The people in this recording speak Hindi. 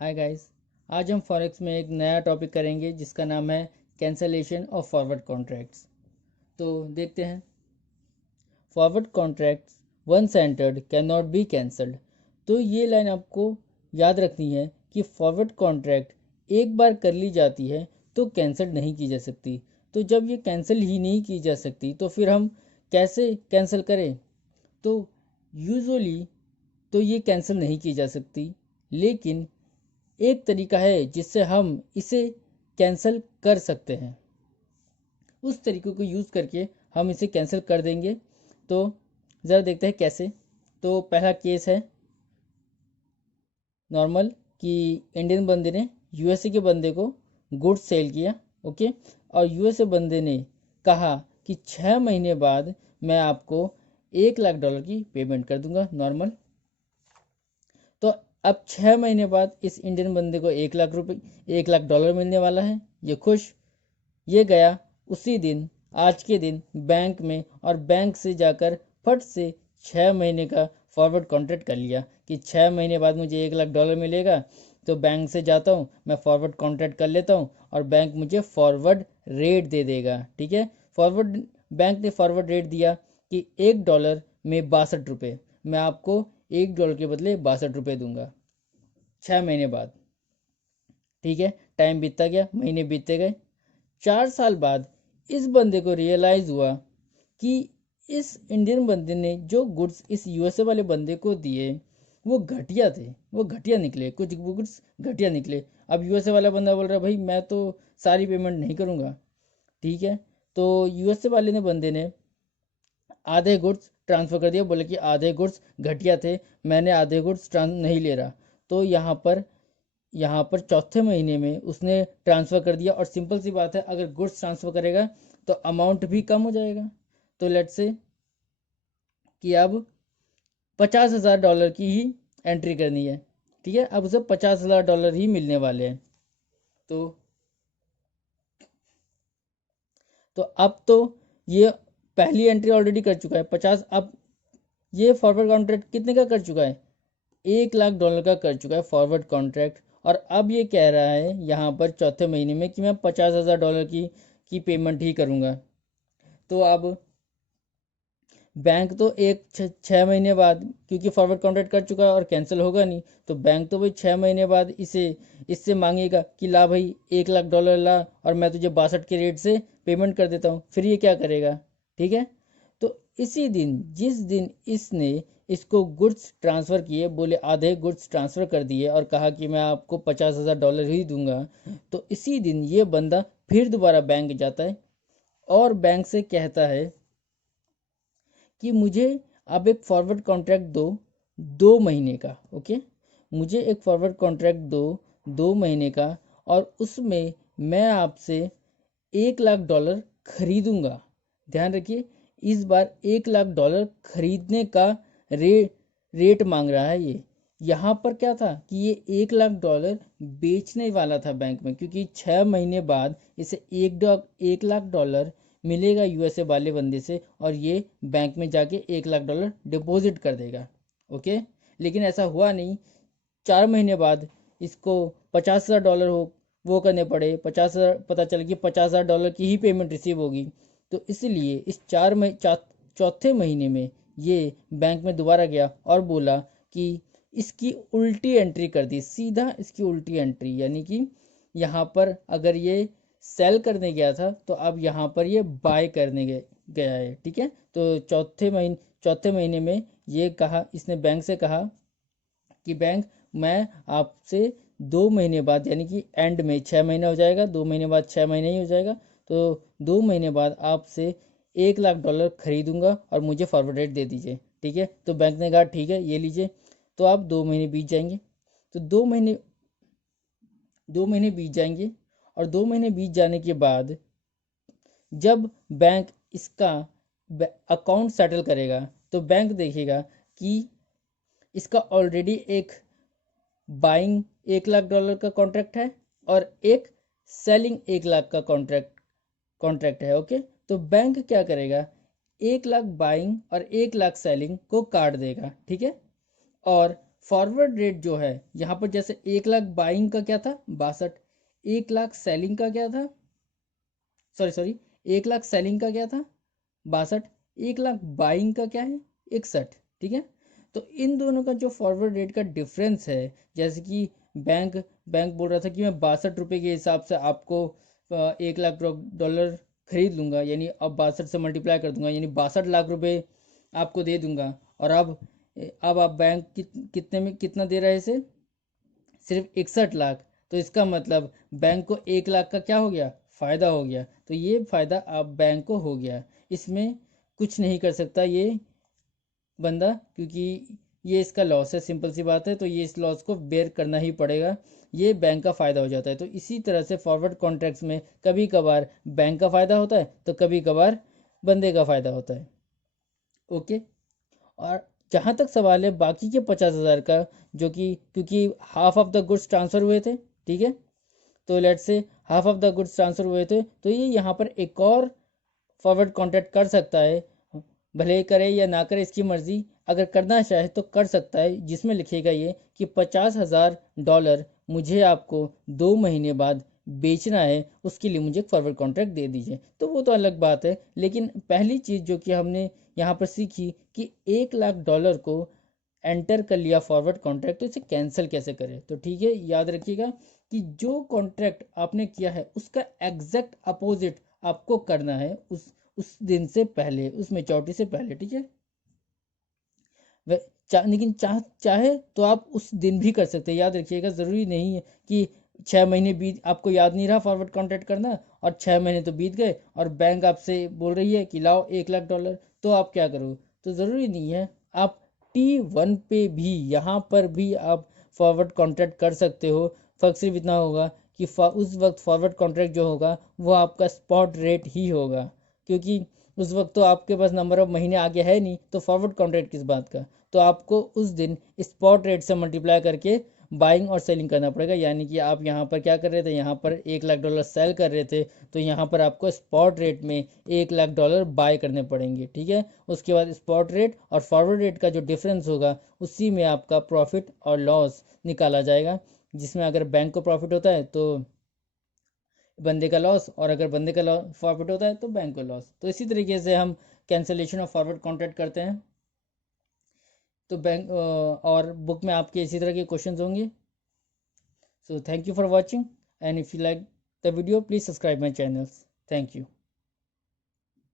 Hi guys. आज हम फॉरेक्स में एक नया टॉपिक करेंगे जिसका नाम है कैंसलेशन ऑफ फॉरवर्ड कॉन्ट्रैक्ट्स। तो देखते हैं। Forward contracts once entered can not be cancelled. तो ये लाइन आपको याद रखनी है कि फॉरवर्ड कॉन्ट्रैक्ट एक बार कर ली जाती है तो कैंसिल नहीं की जा सकती। तो जब ये कैंसिल ही नहीं की जा सकती तो फिर हम कैसे कैंसिल करें? तो यूजुअली तो ये कैंसिल नहीं की जा सकती, लेकिन एक तरीका है जिससे हम इसे कैंसिल कर सकते हैं। उस तरीके को यूज़ करके हम इसे कैंसिल कर देंगे। तो ज़रा देखते हैं कैसे। तो पहला केस है नॉर्मल कि इंडियन बंदे ने यूएसए के बंदे को गुड्स सेल किया। ओके। और यूएसए बंदे ने कहा कि 6 महीने बाद मैं आपको $1 लाख की पेमेंट कर दूंगा नॉर्मल। तो अब 6 महीने बाद इस इंडियन बंदे को $1 लाख मिलने वाला है। ये खुश। ये गया उसी दिन, आज के दिन बैंक में, और बैंक से जाकर फट से 6 महीने का फॉरवर्ड कॉन्ट्रैक्ट कर लिया कि 6 महीने बाद मुझे $1 लाख मिलेगा। तो बैंक से जाता हूँ, मैं फॉरवर्ड कॉन्ट्रैक्ट कर लेता हूँ और बैंक मुझे फॉरवर्ड रेट दे देगा। ठीक है। बैंक ने फॉरवर्ड रेट दिया कि $1 में 62 रुपये। मैं आपको $1 के बदले 62 रुपये दूंगा 6 महीने बाद। ठीक है। टाइम बीतता गया, महीने बीतते गए। 4 साल बाद इस बंदे को रियलाइज़ हुआ कि इस इंडियन बंदे ने जो गुड्स इस यूएसए वाले बंदे को दिए वो घटिया थे, वो घटिया निकले, कुछ गुड्स घटिया निकले। अब यूएसए वाला बंदा बोल रहा है भाई मैं तो सारी पेमेंट नहीं करूँगा। ठीक है। तो यूएसए वाले ने बंदे ने आधे गुड्स ट्रांसफ़र कर दिया, बोले कि आधे गुड्स घटिया थे, मैंने आधे गुड्स नहीं ले रहा। तो यहाँ पर चौथे महीने में उसने ट्रांसफ़र कर दिया। और सिंपल सी बात है, अगर गुड्स ट्रांसफ़र करेगा तो अमाउंट भी कम हो जाएगा। तो लेट्स से कि अब $50,000 की ही एंट्री करनी है। ठीक है। अब उसे $50,000 ही मिलने वाले हैं। तो अब तो ये पहली एंट्री ऑलरेडी कर चुका है 50। अब ये फॉरवर्ड कॉन्ट्रैक्ट कितने का कर चुका है? $1 लाख का कर चुका है फॉरवर्ड कॉन्ट्रैक्ट। और अब ये कह रहा है यहाँ पर चौथे महीने में कि मैं $50,000 की पेमेंट ही करूँगा। तो अब बैंक तो एक 6 महीने बाद, क्योंकि फॉरवर्ड कॉन्ट्रैक्ट कर चुका है और कैंसिल होगा नहीं, तो बैंक तो भाई 6 महीने बाद इससे मांगेगा कि ला भाई $1 लाख ला और मैं तुझे 62 के रेट से पेमेंट कर देता हूँ। फिर ये क्या करेगा? ठीक है। तो इसी दिन, जिस दिन इसने इसको गुड्स ट्रांसफ़र किए, बोले आधे गुड्स ट्रांसफ़र कर दिए और कहा कि मैं आपको $50,000 ही दूंगा, तो इसी दिन ये बंदा फिर दोबारा बैंक जाता है और बैंक से कहता है कि मुझे अब एक फॉरवर्ड कॉन्ट्रैक्ट दो 2 महीने का। ओके। मुझे एक फॉरवर्ड कॉन्ट्रैक्ट दो 2 महीने का, और उसमें मैं आपसे $1 लाख खरीदूंगा। ध्यान रखिए, इस बार $1 लाख खरीदने का रेट मांग रहा है ये। यहाँ पर क्या था कि ये $1 लाख बेचने वाला था बैंक में, क्योंकि 6 महीने बाद इसे $1 लाख मिलेगा यूएसए वाले बंदे से, और ये बैंक में जाके $1 लाख डिपॉजिट कर देगा। ओके। लेकिन ऐसा हुआ नहीं। 4 महीने बाद इसको $50,000 वो करने पड़े। 50,000, पता चल कि $50,000 की ही पेमेंट रिसीव होगी। तो इसलिए इस चौथे महीने में ये बैंक में दोबारा गया और बोला कि इसकी उल्टी एंट्री कर दी, सीधा इसकी उल्टी एंट्री, यानी कि यहाँ पर अगर ये सेल करने गया था तो अब यहाँ पर ये बाय करने गया है। ठीक है। तो चौथे महीने में ये कहा, इसने बैंक से कहा कि बैंक, मैं आपसे 2 महीने बाद, यानी कि एंड में 6 महीना हो जाएगा, 2 महीने बाद 6 महीने ही हो जाएगा, तो 2 महीने बाद आपसे $1 लाख खरीदूंगा और मुझे फॉरवर्ड रेट दे दीजिए। ठीक है। तो बैंक ने कहा ठीक है, ये लीजिए। तो आप 2 महीने बीत जाएंगे। तो 2 महीने बीत जाएंगे, और 2 महीने बीत जाने के बाद जब बैंक इसका अकाउंट सेटल करेगा तो बैंक देखेगा कि इसका ऑलरेडी एक बाइंग $1 लाख का कॉन्ट्रैक्ट है और एक सेलिंग 1 लाख का कॉन्ट्रैक्ट है। ओके। तो बैंक क्या करेगा, 1 लाख बाइंग और 1 लाख सेलिंग को काट देगा। ठीक है। और फॉरवर्ड रेट जो है यहाँ पर जैसे 1 लाख बाइंग का क्या था 62, 1 लाख सेलिंग का क्या था, सॉरी 1 लाख सेलिंग का क्या था 62, 1 लाख बाइंग का क्या है 61, ठीक है। तो इन दोनों का जो फॉरवर्ड रेट का डिफरेंस है, जैसे कि बैंक बैंक बोल रहा था कि मैं 62 रुपये के हिसाब से आपको 1 लाख डॉलर खरीद लूंगा, यानी अब 62 से मल्टीप्लाई कर दूंगा, यानी 62 लाख रुपए आपको दे दूंगा। और अब आप बैंक कितने में कितना दे रहे हैं इसे, सिर्फ 61 लाख। तो इसका मतलब बैंक को 1 लाख का क्या हो गया फ़ायदा हो गया। तो ये फ़ायदा आप बैंक को हो गया, इसमें कुछ नहीं कर सकता ये बंदा, क्योंकि ये इसका लॉस है, सिंपल सी बात है। तो ये इस लॉस को बेयर करना ही पड़ेगा, ये बैंक का फ़ायदा हो जाता है। तो इसी तरह से फॉरवर्ड कॉन्ट्रैक्ट्स में कभी कभार बैंक का फ़ायदा होता है तो कभी कभार बंदे का फ़ायदा होता है। ओके। और जहाँ तक सवाल है बाकी के 50,000 का, जो कि क्योंकि half of the goods transfer हुए थे, ठीक है, तो let's say half of the goods transfer हुए थे, तो ये यहाँ पर एक और फॉरवर्ड कॉन्ट्रैक्ट कर सकता है, भले करे या ना करे इसकी मर्ज़ी। अगर करना चाहे तो कर सकता है, जिसमें लिखेगा ये कि $50,000 मुझे आपको 2 महीने बाद बेचना है, उसके लिए मुझे फॉरवर्ड कॉन्ट्रैक्ट दे दीजिए। तो वो तो अलग बात है, लेकिन पहली चीज़ जो कि हमने यहाँ पर सीखी कि $1 लाख को एंटर कर लिया फॉरवर्ड कॉन्ट्रैक्ट, तो इसे कैंसिल कैसे करें। तो ठीक है, याद रखिएगा कि जो कॉन्ट्रैक्ट आपने किया है उसका एग्जैक्ट अपोजिट आपको करना है उस दिन से पहले, उस मैच्योरिटी से पहले, ठीक है। लेकिन चाहे तो आप उस दिन भी कर सकते हैं, याद रखिएगा। ज़रूरी नहीं है कि 6 महीने बीत, आपको याद नहीं रहा फॉरवर्ड कॉन्ट्रैक्ट करना और 6 महीने तो बीत गए और बैंक आपसे बोल रही है कि लाओ $1 लाख, तो आप क्या करो। तो ज़रूरी नहीं है, आप T1 पे भी, यहाँ पर भी आप फॉरवर्ड कॉन्ट्रैक्ट कर सकते हो। फ़र्क सिर्फ इतना होगा कि उस वक्त फॉरवर्ड कॉन्ट्रैक्ट जो होगा वो आपका स्पॉट रेट ही होगा, क्योंकि उस वक्त तो आपके पास नंबर ऑफ महीने आगे है नहीं, तो फॉरवर्ड कॉन्ट्रैक्ट किस बात का। तो आपको उस दिन स्पॉट रेट से मल्टीप्लाई करके बाइंग और सेलिंग करना पड़ेगा। यानी कि आप यहाँ पर क्या कर रहे थे, यहाँ पर $1 लाख सेल कर रहे थे, तो यहाँ पर आपको स्पॉट रेट में $1 लाख बाय करने पड़ेंगे, ठीक है। उसके बाद स्पॉट रेट और फॉरवर्ड रेट का जो डिफरेंस होगा उसी में आपका प्रॉफिट और लॉस निकाला जाएगा, जिसमें अगर बैंक को प्रॉफिट होता है तो बंदे का लॉस, और अगर बंदे का लॉस प्रॉफिट होता है तो बैंक का लॉस। तो इसी तरीके से हम कैंसिलेशन ऑफ फॉरवर्ड कॉन्ट्रैक्ट करते हैं। तो बैंक और बुक में आपके इसी तरह के क्वेश्चंस होंगे। So thank you for watching, and if you like the video please subscribe my channels. Thank you.